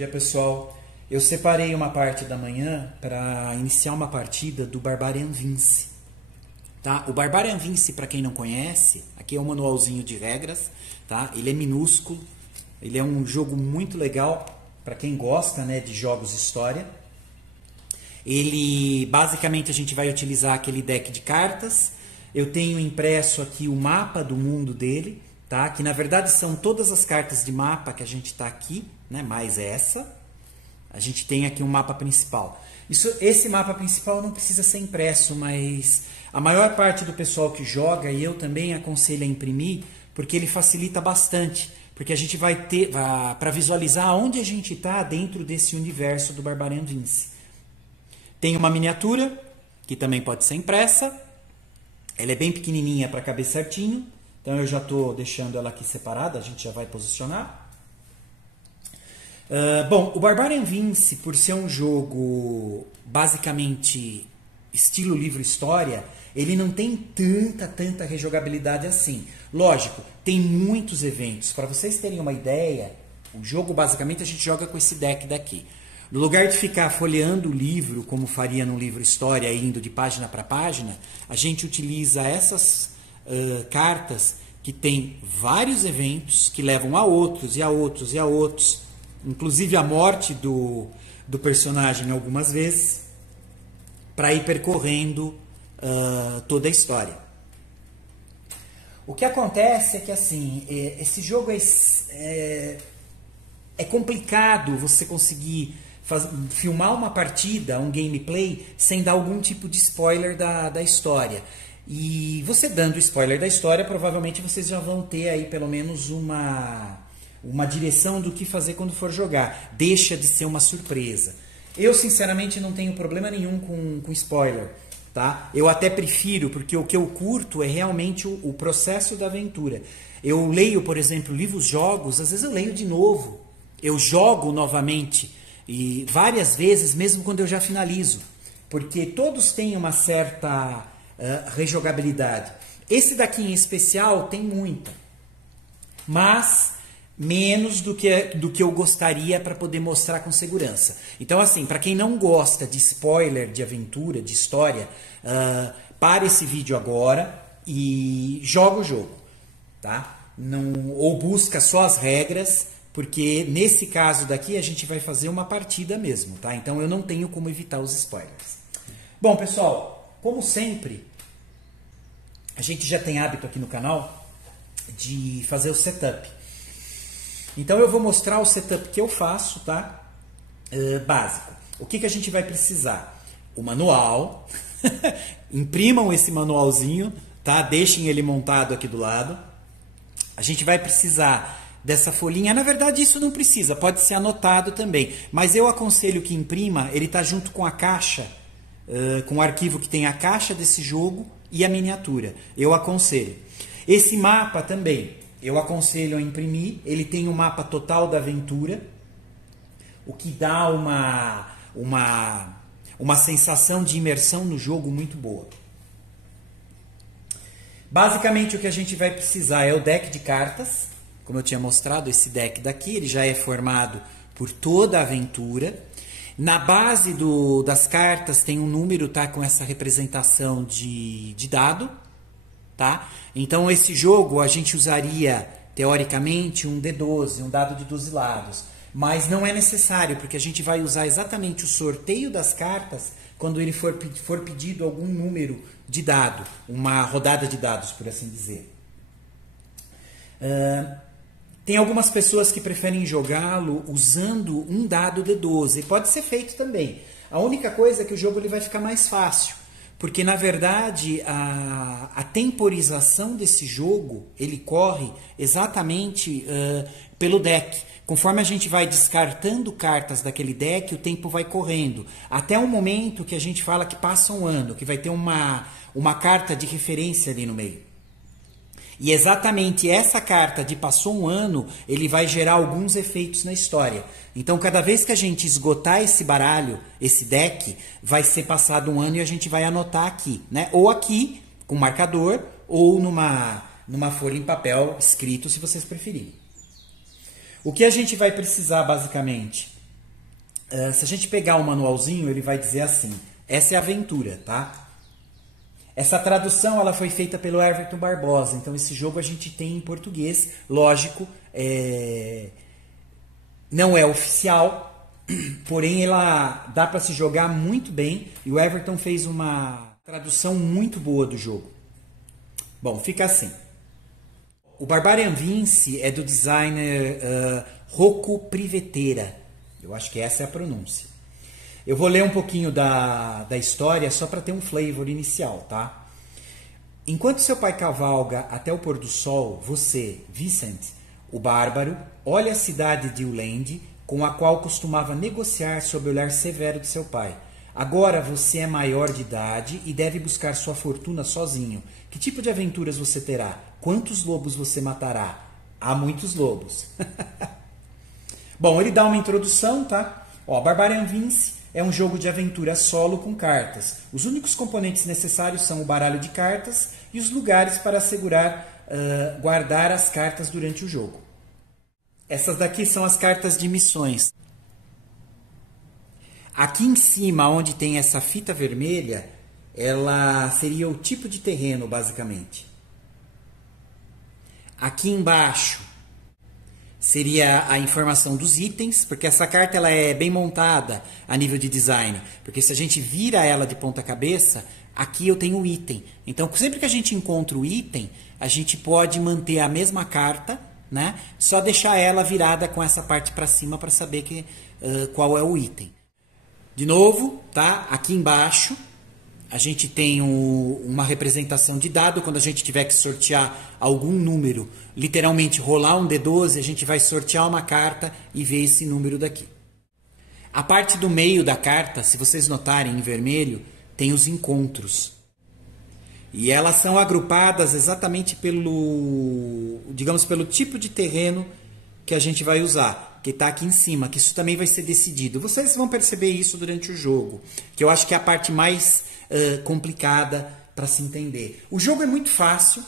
dia, pessoal. Eu separei uma parte da manhã para iniciar uma partida do Barbarian Vince. Tá? O Barbarian Vince, para quem não conhece, aqui é um manualzinho de regras. Tá? Ele é minúsculo, ele é um jogo muito legal para quem gosta, né, de jogos de história. Ele, basicamente, a gente vai utilizar aquele deck de cartas. Eu tenho impresso aqui o mapa do mundo dele, tá? Que na verdade são todas as cartas de mapa que a gente está aqui, né? Mais essa. A gente tem aqui um mapa principal. Esse mapa principal não precisa ser impresso, mas a maior parte do pessoal que joga, e eu também aconselho a imprimir, porque ele facilita bastante. Porque a gente vai ter, para visualizar onde a gente está dentro desse universo do Barbarian Vince. Tem uma miniatura, que também pode ser impressa. Ela é bem pequenininha para caber certinho. Então eu já estou deixando ela aqui separada, a gente já vai posicionar. Bom, o Barbarian Vince, por ser um jogo basicamente estilo livro-história, ele não tem tanta rejogabilidade assim. Lógico, tem muitos eventos. Para vocês terem uma ideia, o jogo basicamente a gente joga com esse deck daqui. No lugar de ficar folheando o livro, como faria num livro-história, indo de página para página, a gente utiliza essas cartas que tem vários eventos que levam a outros e a outros e a outros, inclusive a morte do personagem algumas vezes, para ir percorrendo toda a história. O que acontece é que assim, esse jogo é complicado você conseguir filmar uma partida, um gameplay, sem dar algum tipo de spoiler da história. E você dando spoiler da história, provavelmente vocês já vão ter aí pelo menos uma direção do que fazer quando for jogar. Deixa de ser uma surpresa. Eu, sinceramente, não tenho problema nenhum com spoiler. Tá? Eu até prefiro, porque o que eu curto é realmente o processo da aventura. Eu leio, por exemplo, livros-jogos, às vezes eu leio de novo. Eu jogo novamente, e várias vezes, mesmo quando eu já finalizo. Porque todos têm uma certa rejogabilidade. Esse daqui em especial tem muita. Mas menos do que eu gostaria para poder mostrar com segurança. Então, assim, para quem não gosta de spoiler, de aventura, de história, para esse vídeo agora e joga o jogo. Tá? Ou busca só as regras, porque nesse caso daqui a gente vai fazer uma partida mesmo. Tá? Então eu não tenho como evitar os spoilers. Bom, pessoal, como sempre, a gente já tem hábito aqui no canal de fazer o setup. Então eu vou mostrar o setup que eu faço, tá? Básico. O que a gente vai precisar? O manual. Imprimam esse manualzinho, tá? Deixem ele montado aqui do lado. A gente vai precisar dessa folhinha. Na verdade isso não precisa, pode ser anotado também. Mas eu aconselho que imprima, ele tá junto com a caixa, com o arquivo que tem a caixa desse jogo e a miniatura. Eu aconselho. Esse mapa também, eu aconselho a imprimir. Ele tem um mapa total da aventura, o que dá uma sensação de imersão no jogo muito boa. Basicamente o que a gente vai precisar é o deck de cartas. Como eu tinha mostrado, esse deck daqui, ele já é formado por toda a aventura. Na base das cartas tem um número, tá, com essa representação de dado. Tá? Então esse jogo a gente usaria teoricamente um D12, um dado de 12 lados. Mas não é necessário, porque a gente vai usar exatamente o sorteio das cartas quando ele for pedido algum número de dado. Uma rodada de dados, por assim dizer. Tem algumas pessoas que preferem jogá-lo usando um dado D12. Pode ser feito também. A única coisa é que o jogo ele vai ficar mais fácil. Porque, na verdade, a temporização desse jogo, ele corre exatamente pelo deck. Conforme a gente vai descartando cartas daquele deck, o tempo vai correndo. Até o momento que a gente fala que passa um ano, que vai ter uma carta de referência ali no meio. E exatamente essa carta de passou um ano, ele vai gerar alguns efeitos na história. Então, cada vez que a gente esgotar esse baralho, esse deck, vai ser passado um ano e a gente vai anotar aqui, né? Ou aqui, com marcador, ou numa folha em papel escrito, se vocês preferirem. O que a gente vai precisar, basicamente, Se a gente pegar o manualzinho, ele vai dizer assim, essa é a aventura, tá? Essa tradução ela foi feita pelo Everton Barbosa, então esse jogo a gente tem em português, lógico, não é oficial, porém ela dá para se jogar muito bem e o Everton fez uma tradução muito boa do jogo. Bom, fica assim. O Barbarian Vinci é do designer Rocco Privetera, eu acho que essa é a pronúncia. Eu vou ler um pouquinho da história só para ter um flavor inicial, tá? Enquanto seu pai cavalga até o pôr do sol, você, Vincent, o bárbaro, olha a cidade de Uland, com a qual costumava negociar sob o olhar severo de seu pai. Agora você é maior de idade e deve buscar sua fortuna sozinho. Que tipo de aventuras você terá? Quantos lobos você matará? Há muitos lobos. Bom, ele dá uma introdução, tá? Ó, Barbarian Vinci é um jogo de aventura solo com cartas. Os únicos componentes necessários são o baralho de cartas e os lugares para assegurar, guardar as cartas durante o jogo. Essas daqui são as cartas de missões. Aqui em cima, onde tem essa fita vermelha, ela seria o tipo de terreno, basicamente. Aqui embaixo seria a informação dos itens, porque essa carta ela é bem montada a nível de design. Porque se a gente vira ela de ponta cabeça, aqui eu tenho o item. Então, sempre que a gente encontra o item, a gente pode manter a mesma carta, né? Só deixar ela virada com essa parte para cima para saber qual é o item. De novo, tá? Aqui embaixo a gente tem uma representação de dado. Quando a gente tiver que sortear algum número, literalmente rolar um D12, a gente vai sortear uma carta e ver esse número daqui. A parte do meio da carta, se vocês notarem em vermelho, tem os encontros. E elas são agrupadas exatamente pelo tipo de terreno que a gente vai usar, que está aqui em cima, que isso também vai ser decidido. Vocês vão perceber isso durante o jogo, que eu acho que é a parte mais complicada para se entender. O jogo é muito fácil,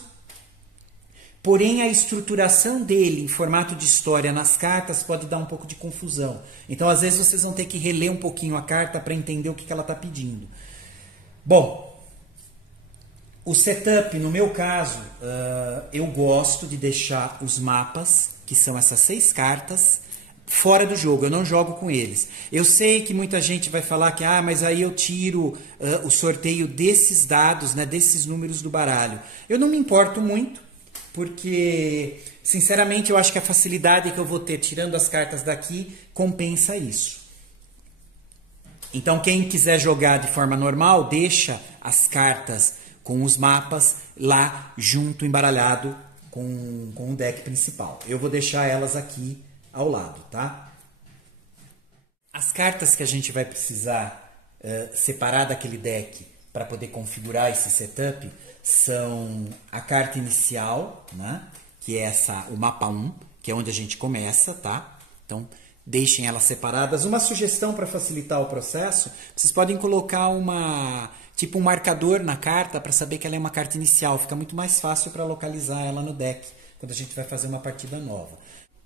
porém a estruturação dele em formato de história nas cartas pode dar um pouco de confusão. Então, às vezes, vocês vão ter que reler um pouquinho a carta para entender o que ela está pedindo. Bom, o setup, no meu caso, eu gosto de deixar os mapas, que são essas 6 cartas, fora do jogo. Eu não jogo com eles. Eu sei que muita gente vai falar que mas aí eu tiro o sorteio desses dados, né, desses números do baralho. Eu não me importo muito, porque, sinceramente, eu acho que a facilidade que eu vou ter tirando as cartas daqui compensa isso. Então, quem quiser jogar de forma normal, deixa as cartas com os mapas lá junto, embaralhado com o deck principal. Eu vou deixar elas aqui ao lado, tá? As cartas que a gente vai precisar separar daquele deck para poder configurar esse setup são a carta inicial, né? Que é o mapa 1, que é onde a gente começa, tá? Então, deixem elas separadas. Uma sugestão para facilitar o processo, vocês podem colocar um marcador na carta para saber que ela é uma carta inicial. Fica muito mais fácil para localizar ela no deck quando a gente vai fazer uma partida nova.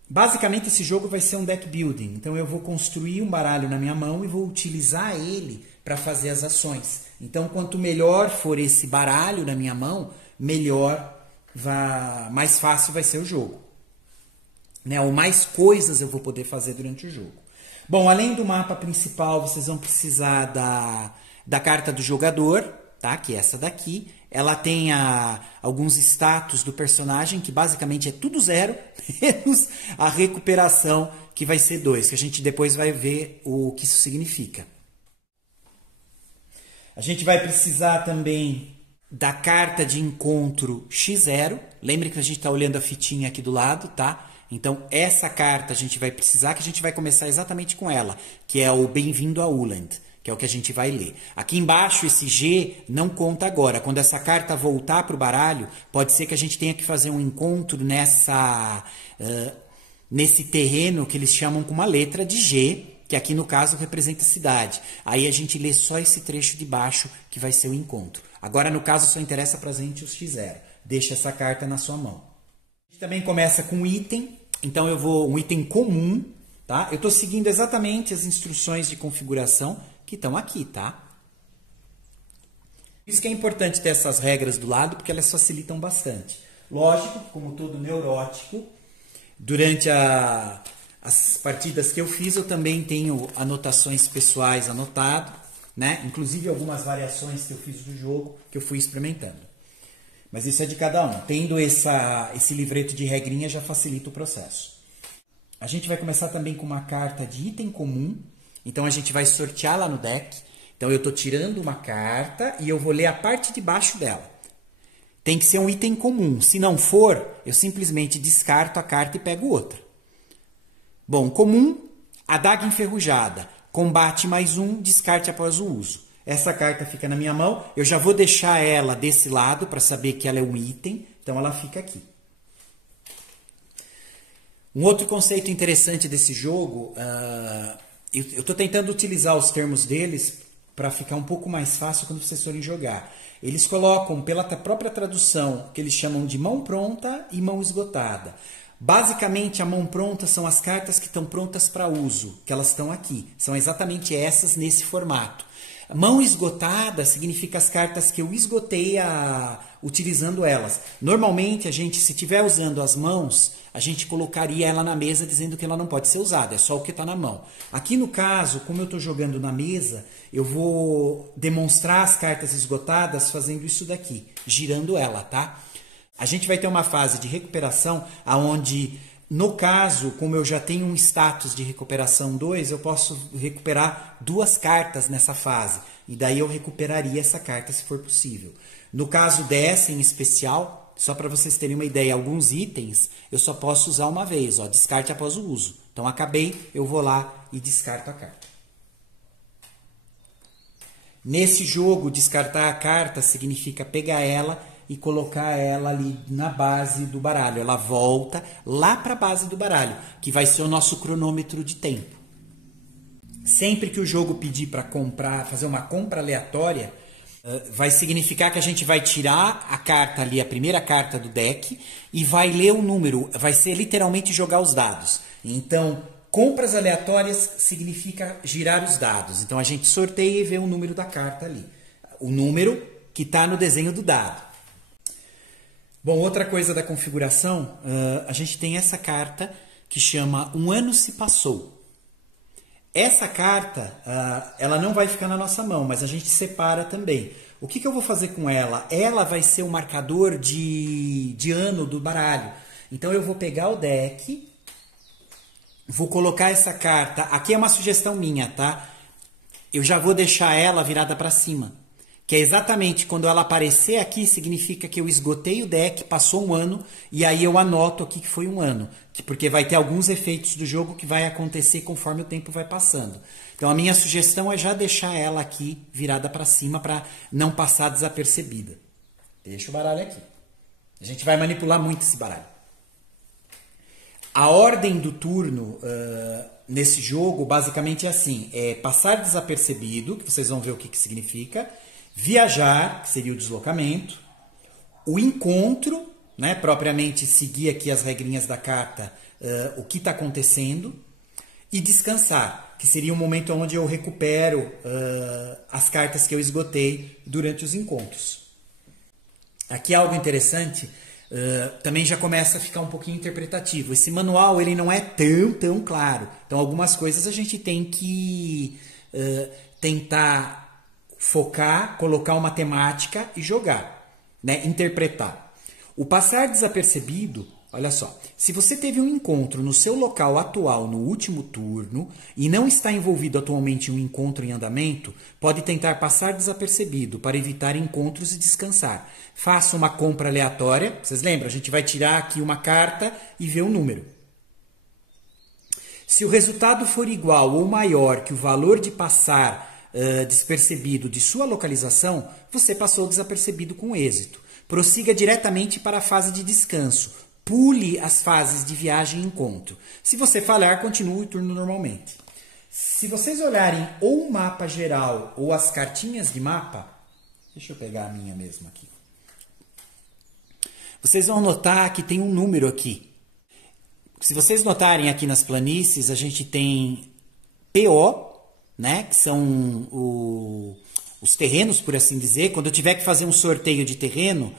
Basicamente, esse jogo vai ser um deck building. Então, eu vou construir um baralho na minha mão e vou utilizar ele para fazer as ações. Então, quanto melhor for esse baralho na minha mão, mais fácil vai ser o jogo. Né? Ou mais coisas eu vou poder fazer durante o jogo. Bom, além do mapa principal, vocês vão precisar da carta do jogador, tá? Que é essa daqui. Ela tem alguns status do personagem, que basicamente é tudo 0, menos a recuperação, que vai ser 2, que a gente depois vai ver o que isso significa. A gente vai precisar também da carta de encontro X0. Lembre que a gente está olhando a fitinha aqui do lado, tá? Então, essa carta a gente vai precisar, que a gente vai começar exatamente com ela, que é o Bem-vindo a Uland, que é o que a gente vai ler. Aqui embaixo, esse G não conta agora. Quando essa carta voltar para o baralho, pode ser que a gente tenha que fazer um encontro nesse terreno que eles chamam com uma letra de G, que aqui no caso representa cidade. Aí a gente lê só esse trecho de baixo que vai ser o encontro. Agora, no caso, só interessa para a gente os X0. Deixa essa carta na sua mão. A gente também começa com um item. Então, um item comum, tá? Eu estou seguindo exatamente as instruções de configuração que estão aqui, tá? Isso que é importante ter essas regras do lado, porque elas facilitam bastante. Lógico, como todo neurótico, durante as partidas que eu fiz, eu também tenho anotações pessoais anotado, né? Inclusive algumas variações que eu fiz do jogo, que eu fui experimentando. Mas isso é de cada um. Tendo esse livreto de regrinha já facilita o processo. A gente vai começar também com uma carta de item comum. Então a gente vai sortear lá no deck. Então eu estou tirando uma carta e eu vou ler a parte de baixo dela. Tem que ser um item comum. Se não for, eu simplesmente descarto a carta e pego outra. Bom, comum, adaga enferrujada. Combate +1, descarte após o uso. Essa carta fica na minha mão. Eu já vou deixar ela desse lado para saber que ela é um item. Então ela fica aqui. Um outro conceito interessante desse jogo, eu estou tentando utilizar os termos deles para ficar um pouco mais fácil quando vocês forem jogar. Eles colocam pela própria tradução que eles chamam de mão pronta e mão esgotada. Basicamente, a mão pronta são as cartas que estão prontas para uso, que elas estão aqui. São exatamente essas nesse formato. Mão esgotada significa as cartas que eu esgotei utilizando elas. Normalmente, a gente, se estiver usando as mãos, a gente colocaria ela na mesa dizendo que ela não pode ser usada, é só o que está na mão. Aqui no caso, como eu estou jogando na mesa, eu vou demonstrar as cartas esgotadas fazendo isso daqui, girando ela, tá? A gente vai ter uma fase de recuperação onde, no caso, como eu já tenho um status de recuperação 2, eu posso recuperar 2 cartas nessa fase. E daí eu recuperaria essa carta se for possível. No caso dessa em especial, só para vocês terem uma ideia, alguns itens eu só posso usar uma vez, ó, descarte após o uso. Então acabei, eu vou lá e descarto a carta. Nesse jogo, descartar a carta significa pegar ela e colocar ela ali na base do baralho. Ela volta lá para a base do baralho, que vai ser o nosso cronômetro de tempo. Sempre que o jogo pedir para comprar, fazer uma compra aleatória, vai significar que a gente vai tirar a carta ali, a primeira carta do deck, e vai ler o número. Vai ser literalmente jogar os dados. Então, compras aleatórias significa girar os dados. Então, a gente sorteia e vê o número da carta ali. O número que está no desenho do dado. Bom, outra coisa da configuração, a gente tem essa carta que chama Um Ano Se Passou. Essa carta, ela não vai ficar na nossa mão, mas a gente separa também. O que eu vou fazer com ela? Ela vai ser o marcador de ano do baralho. Então eu vou pegar o deck, vou colocar essa carta. Aqui é uma sugestão minha, tá? Eu já vou deixar ela virada para cima. Que é exatamente quando ela aparecer aqui, significa que eu esgotei o deck, passou um ano, e aí eu anoto aqui que foi um ano. Porque vai ter alguns efeitos do jogo que vai acontecer conforme o tempo vai passando. Então a minha sugestão é já deixar ela aqui virada para cima para não passar desapercebida. Deixa o baralho aqui. A gente vai manipular muito esse baralho. A ordem do turno nesse jogo basicamente é assim. É passar desapercebido, que vocês vão ver o que significa. Viajar, que seria o deslocamento, o encontro, né, propriamente seguir aqui as regrinhas da carta, o que está acontecendo, e descansar, que seria o momento onde eu recupero as cartas que eu esgotei durante os encontros. Aqui algo interessante, também já começa a ficar um pouquinho interpretativo. Esse manual ele não é tão claro, então algumas coisas a gente tem que tentar focar, colocar uma temática e jogar, né? Interpretar. O passar desapercebido, olha só, se você teve um encontro no seu local atual no último turno e não está envolvido atualmente em um encontro em andamento, pode tentar passar desapercebido para evitar encontros e descansar. Faça uma compra aleatória, vocês lembram? A gente vai tirar aqui uma carta e ver o número. Se o resultado for igual ou maior que o valor de passar despercebido de sua localização, você passou desapercebido com êxito. Prossiga diretamente para a fase de descanso. Pule as fases de viagem e encontro. Se você falhar, continue o turno normalmente. Se vocês olharem ou o mapa geral ou as cartinhas de mapa, deixa eu pegar a minha mesmo aqui. Vocês vão notar que tem um número aqui. Se vocês notarem aqui nas planícies, a gente tem PO, né, que são os terrenos, por assim dizer. Quando eu tiver que fazer um sorteio de terreno,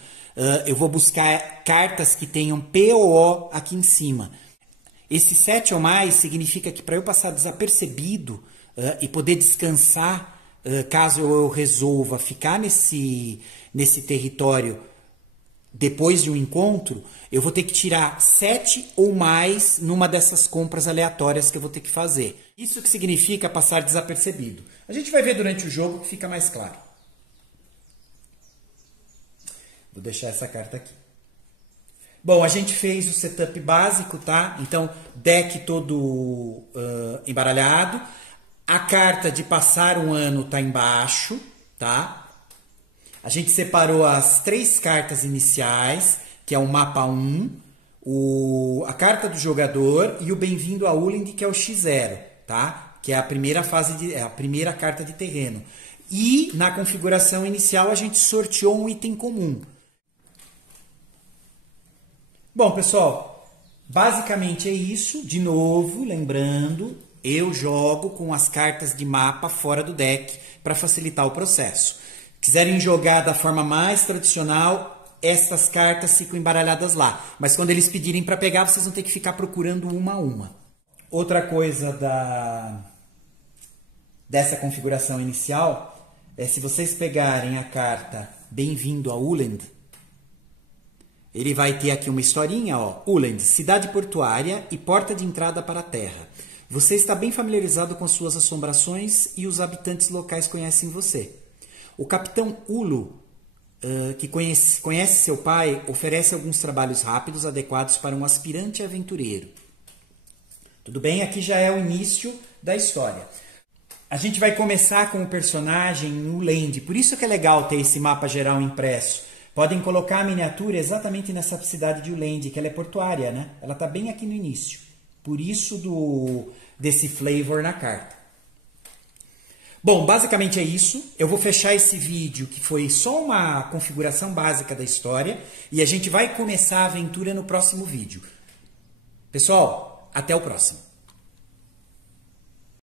eu vou buscar cartas que tenham POO aqui em cima. Esse 7 ou mais significa que para eu passar desapercebido e poder descansar, caso eu resolva ficar nesse território depois de um encontro, eu vou ter que tirar 7 ou mais numa dessas compras aleatórias que eu vou ter que fazer. Isso que significa passar desapercebido. A gente vai ver durante o jogo que fica mais claro. Vou deixar essa carta aqui. Bom, a gente fez o setup básico, tá? Então, deck todo embaralhado. A carta de passar um ano tá embaixo, tá? A gente separou as 3 cartas iniciais, que é o mapa 1, a carta do jogador e o Bem-vindo a Uland, que é o X0, tá? Que é a primeira a primeira carta de terreno. E na configuração inicial a gente sorteou um item comum. Bom, pessoal, basicamente é isso. De novo, lembrando, eu jogo com as cartas de mapa fora do deck para facilitar o processo. Quiserem jogar da forma mais tradicional, essas cartas ficam embaralhadas lá. Mas quando eles pedirem para pegar, vocês vão ter que ficar procurando uma a uma. Outra coisa dessa configuração inicial é se vocês pegarem a carta Bem-vindo a Uland, ele vai ter aqui uma historinha, ó. Uland, cidade portuária e porta de entrada para a terra. Você está bem familiarizado com suas assombrações e os habitantes locais conhecem você. O capitão Ulu, que conhece seu pai, oferece alguns trabalhos rápidos adequados para um aspirante aventureiro. Tudo bem? Aqui já é o início da história. A gente vai começar com o personagem no Land, por isso que é legal ter esse mapa geral impresso. Podem colocar a miniatura exatamente nessa cidade de Uland, que ela é portuária, né? Ela está bem aqui no início. Por isso desse flavor na carta. Bom, basicamente é isso. Eu vou fechar esse vídeo, que foi só uma configuração básica da história, e a gente vai começar a aventura no próximo vídeo. Pessoal, até o próximo.